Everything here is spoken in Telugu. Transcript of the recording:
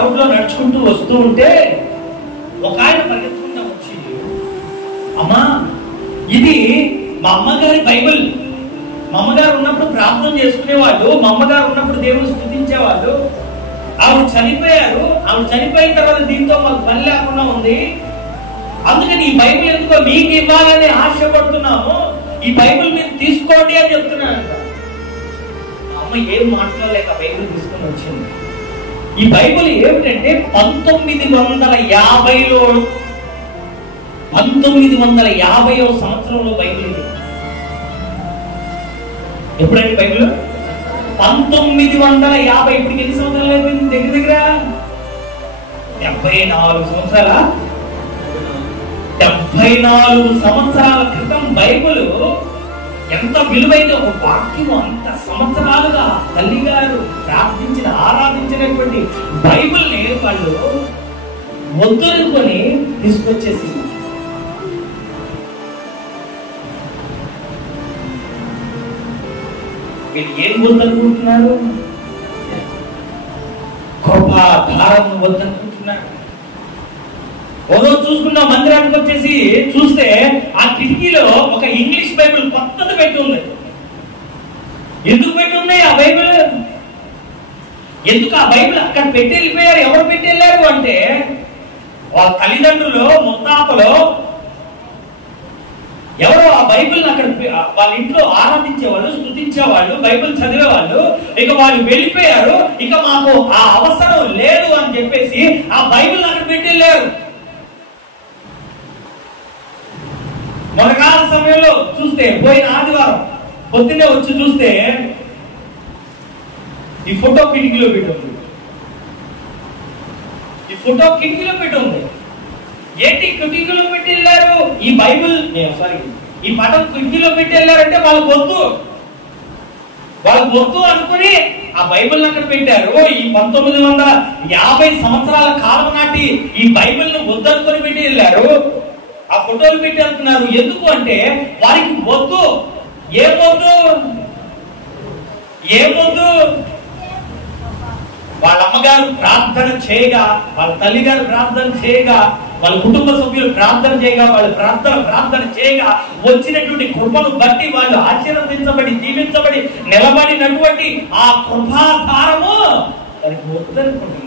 క్రౌడ్ లో నడుచుకుంటూ వస్తూ ఉంటే ఒక ఆయన పరిగెత్తుకుంటా వచ్చి, అమ్మా ఇది మా అమ్మగారి బైబిల్, మా అమ్మగారు ఉన్నప్పుడు ప్రార్థన చేసుకునేవాళ్ళు, మా అమ్మగారు ఉన్నప్పుడు దేవుని స్తుతించేవాళ్ళు, ఆవిడ చనిపోయారు, ఆవిడ చనిపోయిన తర్వాత దీంతో మాకు పని లేకుండా ఉంది, అందుకని ఈ బైబిల్ ఎందుకో మీకు ఇవ్వాలని ఆశపడుతున్నాము, ఈ బైబిల్ మీరు తీసుకోండి అని చెప్తున్నానంట. అమ్మ ఏం మాట్లాడలేక బైబిల్ తీసుకొని వచ్చింది. ఈ బైబిల్ ఏమిటంటే 1950లో 1950వ సంవత్సరంలో బైబిల్ ఇది. ఎప్పుడండి బైబిల్? 1950. ఇప్పటికి ఎన్ని సంవత్సరాలు అయిపోయింది? దగ్గర దగ్గర 74 సంవత్సరాల 74 సంవత్సరాల క్రితం బైబిల్ ఎంత విలువైన ఒక వాక్యం, అంత సంవత్సరాలుగా తల్లి గారు ప్రార్థించిన ఆరాధించినటువంటి బైబిల్ని వాళ్ళు వద్దనుకొని తీసుకొచ్చేసి మీరు ఏం వద్దనుకుంటున్నారు? కృపాధారం వద్దనుకుంటున్నారు. ఓరో చూసుకున్న మందిరానికి వచ్చేసి చూస్తే ఆ కిటికీలో ఒక ఇంగ్లీష్ బైబిల్ కొత్తది పెట్టి ఉంది. ఎందుకు పెట్టి ఉంది ఆ బైబిల్? ఎందుకు ఆ బైబిల్ అక్కడ పెట్టి వెళ్ళిపోయారు? ఎవరు పెట్టి వెళ్ళారు అంటే వాళ్ళ తల్లిదండ్రులు, ముత్తాతలో ఎవరో ఆ బైబిల్ అక్కడ వాళ్ళ ఇంట్లో ఆరాధించేవాళ్ళు, స్తుతించేవాళ్ళు, బైబిల్ చదివేవాళ్ళు. ఇక వాళ్ళు వెళ్ళిపోయారు, ఇక మాకు ఆ అవసరం లేదు అని చెప్పేసి ఆ బైబిల్ అక్కడ పెట్టి వెళ్ళారు. మొదకాల సమయంలో చూస్తే, పోయిన ఆదివారం పొద్దున్నే వచ్చి చూస్తే ఈ ఫోటో కిటికీలో పెట్టి ఉంది. ఈ ఫోటో కిటికీలో పెట్టి ఉంది. ఏంటి కిటికీలో పెట్టి వెళ్ళారు? ఈ బైబిల్ ఈ పటం కిటికీలో పెట్టి వెళ్ళారంటే వాళ్ళకు వద్దు అనుకుని ఆ బైబిల్ అక్కడ పెట్టారు. ఈ 1950 సంవత్సరాల కాలం నాటి ఈ బైబిల్ ను వద్దనుకొని పెట్టి వెళ్ళారు. ఆ ఫోటోలు పెట్టి వెళ్తున్నారు. ఎందుకు అంటే వారికి వద్దు. ఏమొద్దు? వాళ్ళ అమ్మగారు ప్రార్థన చేయగా, వాళ్ళ తల్లి గారు ప్రార్థన చేయగా, వాళ్ళ కుటుంబ సభ్యులు ప్రార్థన చేయగా, వాళ్ళు ప్రార్థన చేయగా వచ్చినటువంటి కృపను బట్టి వాళ్ళు ఆశీర్వదించబడి, దీవించబడి నిలబడినటువంటి ఆ కృపాధారము వారికి వద్దనుకుంటున్నారు.